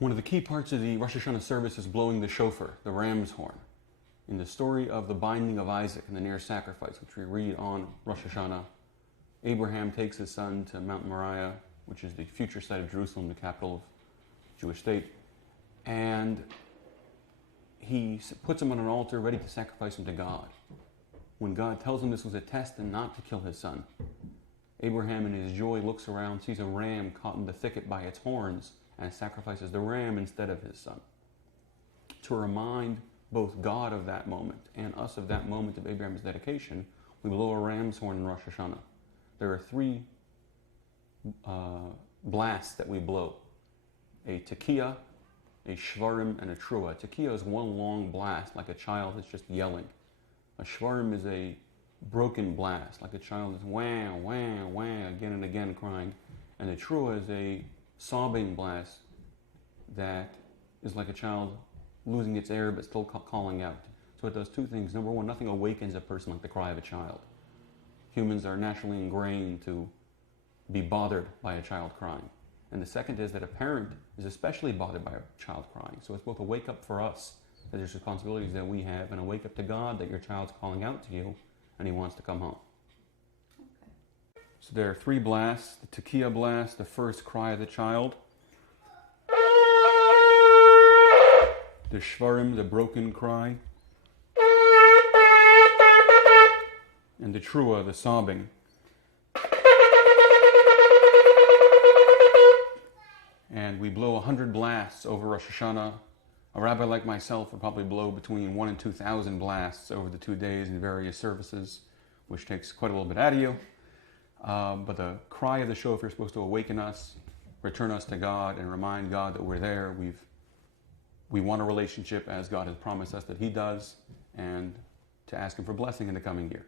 One of the key parts of the Rosh Hashanah service is blowing the shofar, the ram's horn. In the story of the binding of Isaac and the near sacrifice, which we read on Rosh Hashanah, Abraham takes his son to Mount Moriah, which is the future site of Jerusalem, the capital of the Jewish state, and he puts him on an altar ready to sacrifice him to God. When God tells him this was a test and not to kill his son, Abraham in his joy looks around, sees a ram caught in the thicket by its horns, and sacrifices the ram instead of his son. To remind both God of that moment and us of that moment of Abraham's dedication, we blow a ram's horn in Rosh Hashanah. There are three blasts that we blow: a tekiah, a shvarim, and a trua. A tekiah is one long blast, like a child is just yelling. A shvarim is a broken blast, like a child is wah, wah, wah, again and again crying. And a trua is a sobbing blast that is like a child losing its air but still calling out. So it does two things. Number one, nothing awakens a person like the cry of a child. Humans are naturally ingrained to be bothered by a child crying. And the second is that a parent is especially bothered by a child crying. So it's both a wake up for us, that there's responsibilities that we have, and a wake up to God that your child's calling out to you and he wants to come home. Okay. So there are three blasts: the tekiah blast, the first cry of the child; the shvarim, the broken cry; and the trua, the sobbing. And we blow 100 blasts over Rosh Hashanah. A rabbi like myself would probably blow between 1,000 and 2,000 blasts over the 2 days in various services, which takes quite a little bit out of you. But the cry of the shofar is supposed to awaken us, return us to God, and remind God that we're there. We want a relationship as God has promised us that He does, and to ask Him for blessing in the coming year.